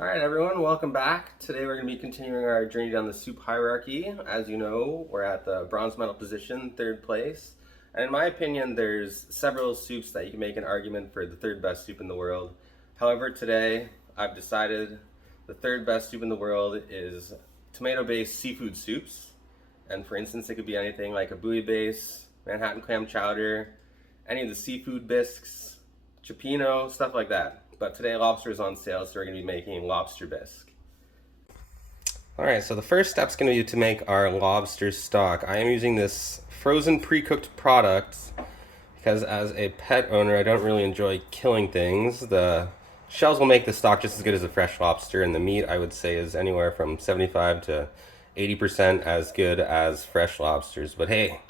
Alright everyone, welcome back. Today we're going to be continuing our journey down the soup hierarchy. As you know, we're at the bronze medal position, third place. And in my opinion, there's several soups that you can make an argument for the third best soup in the world. However, today I've decided the third best soup in the world is tomato-based seafood soups. And for instance, it could be anything like a bouillabaisse, Manhattan clam chowder, any of the seafood bisques, cioppino, stuff like that. But today lobster is on sale, so we're going to be making lobster bisque. Alright, so the first step is going to be to make our lobster stock. I am using this frozen pre-cooked product because as a pet owner I don't really enjoy killing things. The shells will make the stock just as good as a fresh lobster, and the meat I would say is anywhere from 75 to 80% as good as fresh lobsters. But hey,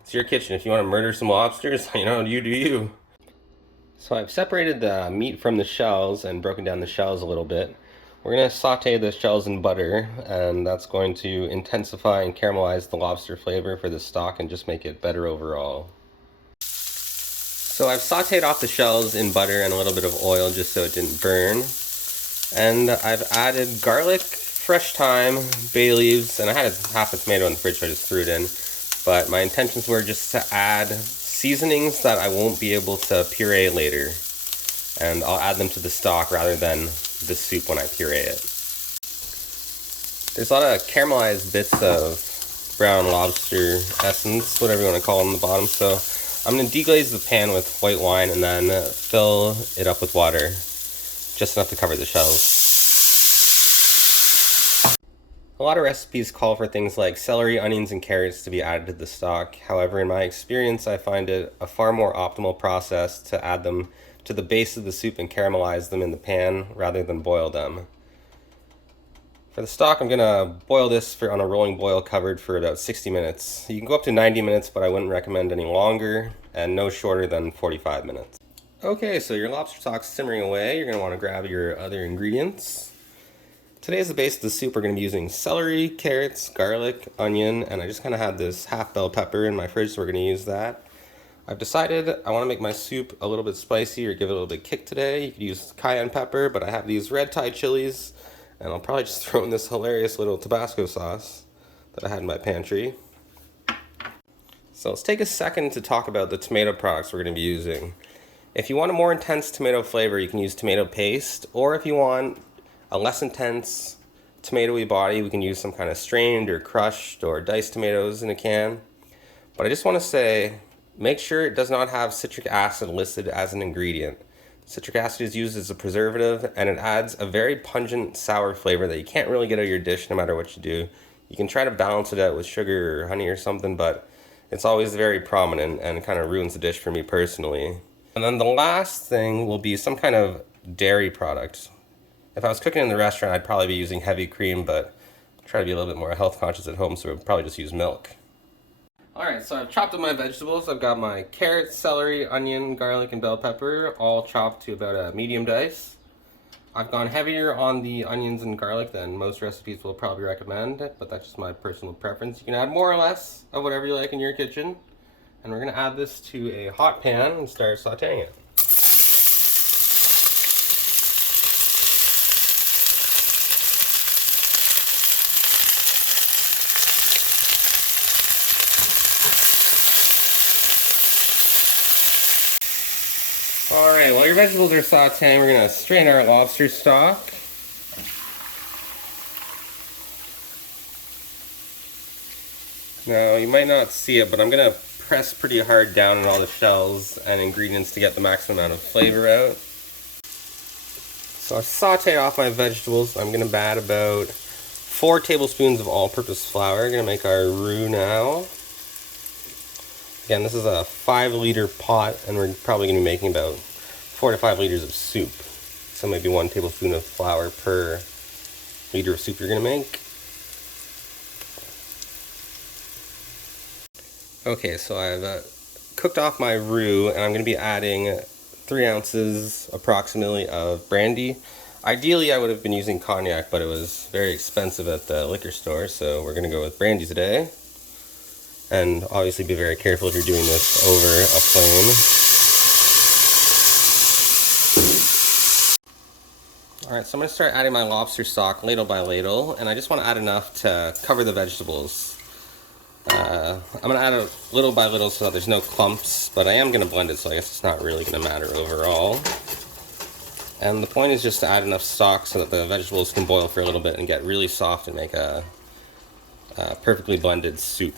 it's your kitchen. If you want to murder some lobsters, you do you. So I've separated the meat from the shells and broken down the shells a little bit. We're going to saute the shells in butter, and that's going to intensify and caramelize the lobster flavor for the stock and just make it better overall. So I've sauteed off the shells in butter and a little bit of oil just so it didn't burn. And I've added garlic, fresh thyme, bay leaves, and I had half a tomato in the fridge so I just threw it in. But my intentions were just to add seasonings that I won't be able to puree later, and I'll add them to the stock rather than the soup when I puree it. There's a lot of caramelized bits of brown lobster essence, whatever you want to call them, on the bottom, so I'm going to deglaze the pan with white wine and then fill it up with water, just enough to cover the shells. A lot of recipes call for things like celery, onions, and carrots to be added to the stock. However, in my experience, I find it a far more optimal process to add them to the base of the soup and caramelize them in the pan rather than boil them. For the stock, I'm going to boil this on a rolling boil covered for about 60 minutes. You can go up to 90 minutes, but I wouldn't recommend any longer, and no shorter than 45 minutes. Okay, so your lobster stock's simmering away. You're going to want to grab your other ingredients. Today as the base of the soup, we're going to be using celery, carrots, garlic, onion, and I just kind of had this half bell pepper in my fridge, so we're going to use that. I've decided I want to make my soup a little bit spicy or give it a little bit kick today. You could use cayenne pepper, but I have these red Thai chilies, and I'll probably just throw in this hilarious little Tabasco sauce that I had in my pantry. So let's take a second to talk about the tomato products we're going to be using. If you want a more intense tomato flavor, you can use tomato paste, or if you want a less intense tomatoey body, we can use some kind of strained or crushed or diced tomatoes in a can. But I just want to say, make sure it does not have citric acid listed as an ingredient. Citric acid is used as a preservative, and it adds a very pungent sour flavor that you can't really get out of your dish no matter what you do. You can try to balance it out with sugar or honey or something, but it's always very prominent and it kind of ruins the dish for me personally. And then the last thing will be some kind of dairy product. If I was cooking in the restaurant, I'd probably be using heavy cream, but I try to be a little bit more health conscious at home, so we'll probably just use milk. Alright, so I've chopped up my vegetables. I've got my carrots, celery, onion, garlic, and bell pepper, all chopped to about a medium dice. I've gone heavier on the onions and garlic than most recipes will probably recommend, but that's just my personal preference. You can add more or less of whatever you like in your kitchen. And we're going to add this to a hot pan and start sauteing it. Alright, while your vegetables are sauteing, we're going to strain our lobster stock. Now, you might not see it, but I'm going to press pretty hard down on all the shells and ingredients to get the maximum amount of flavor out. So I've sauteed off my vegetables. I'm going to add about 4 tablespoons of all-purpose flour. We're going to make our roux now. Again, this is a 5-liter pot, and we're probably going to be making about 4 to 5 liters of soup. So maybe 1 tablespoon of flour per liter of soup you're going to make. Okay, so I've cooked off my roux, and I'm going to be adding 3 ounces approximately of brandy. Ideally, I would have been using cognac, but it was very expensive at the liquor store, so we're going to go with brandy today. And obviously be very careful if you're doing this over a flame. Alright, so I'm going to start adding my lobster stock ladle by ladle, and I just want to add enough to cover the vegetables. I'm going to add a little by little so that there's no clumps, but I am going to blend it, so I guess it's not really going to matter overall. And the point is just to add enough stock so that the vegetables can boil for a little bit and get really soft and make a perfectly blended soup.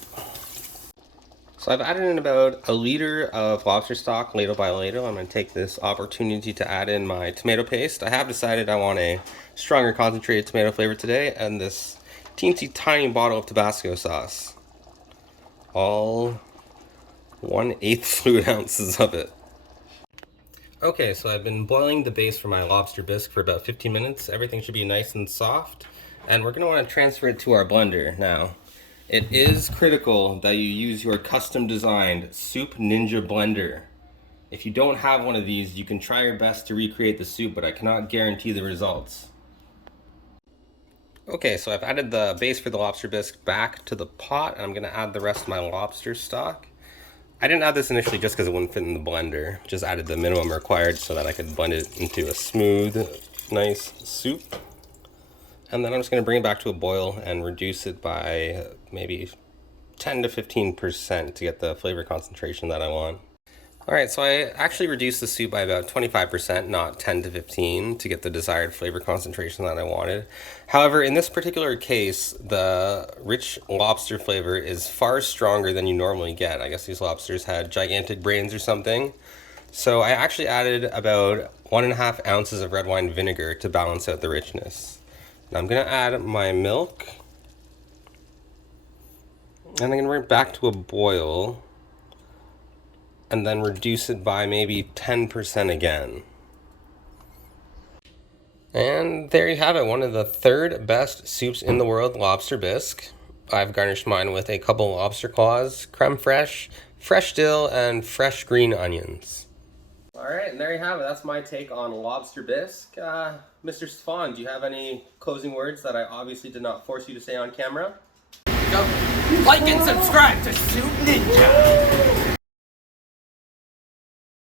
So I've added in about a liter of lobster stock ladle by ladle. I'm going to take this opportunity to add in my tomato paste. I have decided I want a stronger concentrated tomato flavor today, and this teensy tiny bottle of Tabasco sauce. All 1/8 fluid ounces of it. Okay, so I've been boiling the base for my lobster bisque for about 15 minutes. Everything should be nice and soft, and we're going to want to transfer it to our blender now. It is critical that you use your custom designed Soup Ninja blender. If you don't have one of these, you can try your best to recreate the soup, but I cannot guarantee the results. Okay, so I've added the base for the lobster bisque back to the pot, and I'm going to add the rest of my lobster stock. I didn't add this initially just because it wouldn't fit in the blender. Just added the minimum required so that I could blend it into a smooth, nice soup. And then I'm just going to bring it back to a boil and reduce it by maybe 10 to 15% to get the flavor concentration that I want. Alright, so I actually reduced the soup by about 25%, not 10 to 15, to get the desired flavor concentration that I wanted. However, in this particular case, the rich lobster flavor is far stronger than you normally get. I guess these lobsters had gigantic brains or something. So I actually added about 1.5 ounces of red wine vinegar to balance out the richness. Now I'm going to add my milk, and I'm going to bring it back to a boil, and then reduce it by maybe 10% again. And there you have it, one of the third best soups in the world, lobster bisque. I've garnished mine with a couple lobster claws, creme fraiche, fresh dill, and fresh green onions. Alright, and there you have it. That's my take on lobster bisque. Mr. Stefan, do you have any closing words that I obviously did not force you to say on camera? Like and subscribe to Soup Ninja!